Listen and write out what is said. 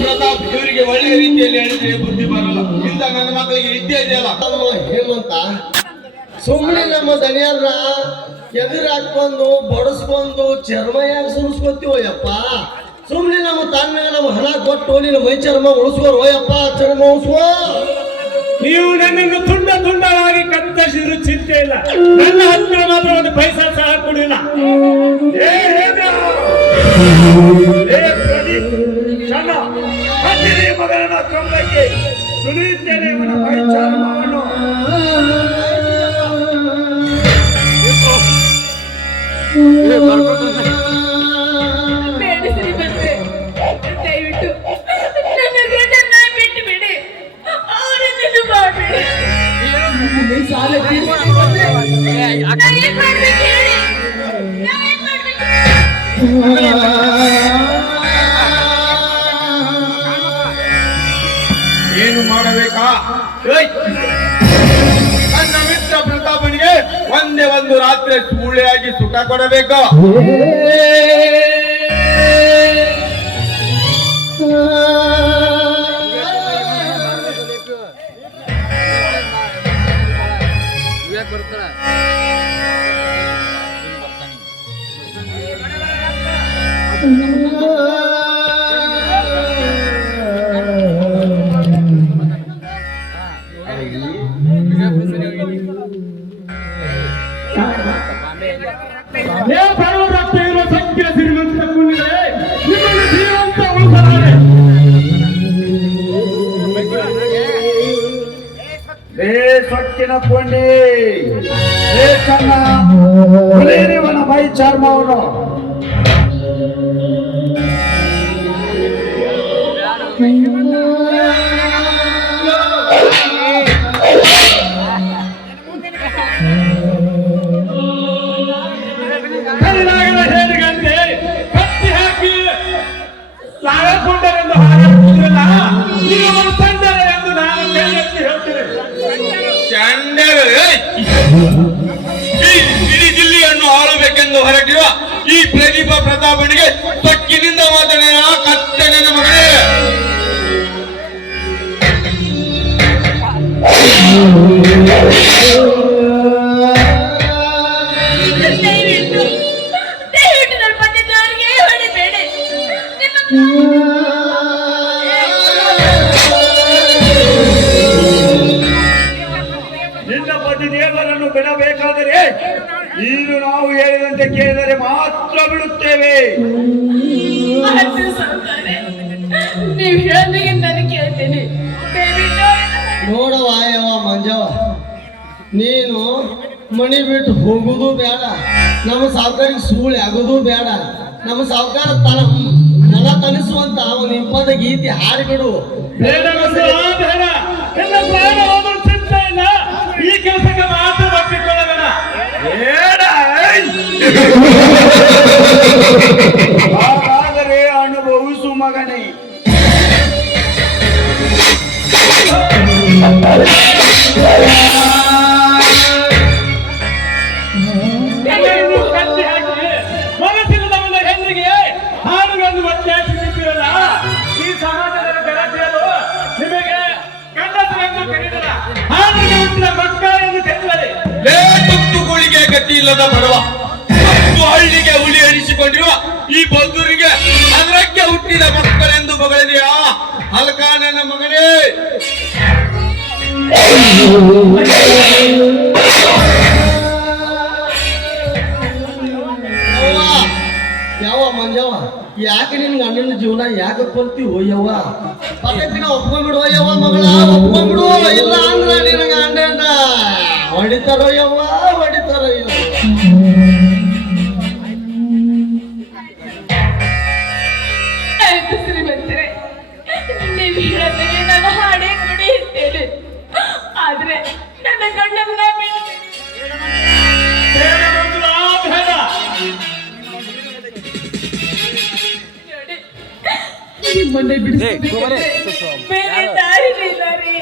ಪ್ರತಾಪ್ ಇವರಿಗೆ ಒಳ್ಳೆಯ ರೀತಿಯಲ್ಲಿ ಹೇಳಿದ್ರೆ ಬುದ್ಧಿ ಬರಲ್ಲ. ಇಂದ ನನ್ನ ಮಕ್ಕಳಿಗೆ ವಿದ್ಯೆ ಇದೆಯಲ್ಲ. ಹೇಮಂತ ಸುಮ್ಮನೆ ನಮ್ಮ ದಣಿಯರ ಎದುರು ಹಾಕೊಂಡು ಬಡಸ್ಕೊಂಡು ಚರ್ಮಯಾಗಿ ಸುರಿಸ್ಕೊತೀವಯ್ಯಪ್ಪ. ಸುಮ್ಮನೆ ನಮ್ಮ ತಾನ್ಮೇಲೆ ನಮ್ಮ ಹಣ ಕೊಟ್ಟು ನಿನ್ನ ಮೈ ಚರ್ಮ ಉಳಿಸ್ಕೋಯಪ್ಪ. ಚರ್ಮ ಉಳಿಸ್ಕೋ. ನೀವು ನನ್ನನ್ನು ತುಂಡವಾಗಿ ಕತ್ತರಿಸಿದ್ರು ಚಿಂತೆ ಇಲ್ಲ. ನನ್ನ ಹತ್ತಿರ ಮಾತ್ರ ಒಂದು ಪೈಸಾ ಸಹ ಕೊಡಿಲ್ಲ. ಮಗನ ಕಂಬಕ್ಕೆ ಸುಳಿಯುತ್ತೇನೆ ಇವನ ಮೈ ಚರ್ಮವನ್ನು. ದಯವಿಟ್ಟು ನನ್ನ ಗಂಡನ್ನ ಬಿಟ್ಟು ಬಿಡಿ. ಅವರನ್ನು ಮಾಡಬೇಡಿ. ಸಾಲ ಏನು ಮಾಡಬೇಕಾ? ನನ್ನ ಮಿತ್ರ ಪ್ರತಾಪನಿಗೆ ಒಂದೇ ಒಂದು ರಾತ್ರಿ ಸೂಳೆಯಾಗಿ ಸುಖ ಕೊಡಬೇಕು. ಸೊಕ್ಕಿನ ಕೊಂಡಿ ಚನ್ನ ಇವನ ಮೈ ಚರ್ಮವನ್ನು. ಹೇಳಿಗಂತೆ ಕತ್ತಿ ಹಾಕಿ ಲಾಗಕೊಂಡರೆಂದು ಹಾಡುತ್ತಿರಲ್ಲ. ನೀವು ತಂದರೆ ಎಂದು ನಾನು ಕೈ ಎತ್ತಿ ಹೇಳ್ತೇನೆ. ಇಡೀ ಜಿಲ್ಲೆಯನ್ನು ಆಳಬೇಕೆಂದು ಹೊರಟಿರುವ ಈ ಪ್ರದೀಪ ಪ್ರತಾಪನಿಗೆ ಸೊಕ್ಕಿನಿಂದ ಮಾತನೇ ಕತ್ತನೆ ಮಗನೇ. ದಯವಿಟ್ಟು ನನ್ನ ಪತಿದವರಿಗೆ ಹೊಡಿಬೇಡಿ. ನಿನ್ನ ಪತಿ ದೇವರನ್ನು ಬಿಡಬೇಕಾದರೆ ನೀನು ನಾವು ಹೇಳಿದಂತೆ ಕೇಳಿದರೆ ಮಾತ್ರ ಬಿಡುತ್ತೇವೆ. ನೀವು ಹೇಳೋದಕ್ಕೆ ನಾನು ಕೇಳ್ತೇನೆ. ನೋಡವ ಯವ ಮಂಜವ, ನೀನು ಮಣಿ ಬಿಟ್ಟು ಹೋಗುದು ಬೇಡ, ನಮ್ಮ ಸಾವುಕಾರಿಗೆ ಸೂಳೆ ಆಗೋದು ಬೇಡ. ನಮ್ಮ ಸಾವುಕಾರ ಮನ ತನಿಸುವಂತ ಒಂದು ಇಂಪದ ಗೀತೆ ಹಾಡಿಬಿಡು. ಈ ಕೆಲಸಕ್ಕೆ ಮಾತ್ರ ಒಪ್ಪಿಕೊಳ್ಳಬೇಡ. ಹಾಗಾದರೆ ಅನುಭವಿಸು ಮಗನೇ. ಕತ್ತಿ ಹಾಕಿ ಮನಸ್ಸಿಲ್ಲದ ಒಂದು ಹೆಣ್ಣಿಗೆ ಹಾಡುಗಳನ್ನು ಒತ್ತೆ ಹಾಕಿಸಿರಲ್ಲ. ಈ ಸಮಾಜದ ಗಲಾಟೆಯರು ನಿಮಗೆ ಗಂಡಸರೆಂದು ಕರೆದರ ಹಾಡಿಗೆ ಹುಟ್ಟಿದ ಮಕ್ಕಳ ಎಂದು ಕರೆದರೆ ತುತ್ತುಗಳಿಗೆ ಗತಿ ಇಲ್ಲದ ಬಡವ ಹಳ್ಳಿಗೆ ಹುಲಿ ಎನಿಸಿಕೊಂಡಿರುವ ಈ ಬಲ್ದೂರಿಗೆ ಅದರಕ್ಕೆ ಹುಟ್ಟಿದ ಮಕ್ಕಳೆಂದು ಬಗಳಿದೆಯಾ? ಹಲಕ ನನ್ನ ಮಗನೇ. ಯಾವ ಮಂಜವ, ಯಾಕೆ ನಿನ್ ಗಂಡನ ಜೀವನ ಯಾಕೆ ಕೊಡ್ತೀವೋ ಯವ್ವ? ಪಕ್ಕಕ್ಕಿನ ಒಪ್ಕೊಂಡ್ಬಿಡುವ ಯವ್ವ ಮಗಳ, ಒಪ್ಕೊಂಡ್ಬಿಡು. ಇಲ್ಲ ಅಂದ್ರ ನಿನ್ನ ಗಂಡನ ಹೊಡಿತಾರೋ ಯವ್ವ, ಹೊಡಿತಾರೋ ಯವ್ವ. ಶ್ರೀಮಂತರೆ, ನೀವು ಹೇಳೋದಕ್ಕೆ ನಾನು ಹಾಡೇ ಕುಡಿಯುತ್ತೇನೆ. ಆದ್ರೆ ನನ್ನ ಗಂಡನ ನಿಮ್ಮನ್ನೇ ಬಿಡಿಸೋದಕ್ಕೆ ಬೇರೆ ದಾರಿ ಇಲ್ಲ ರೀ.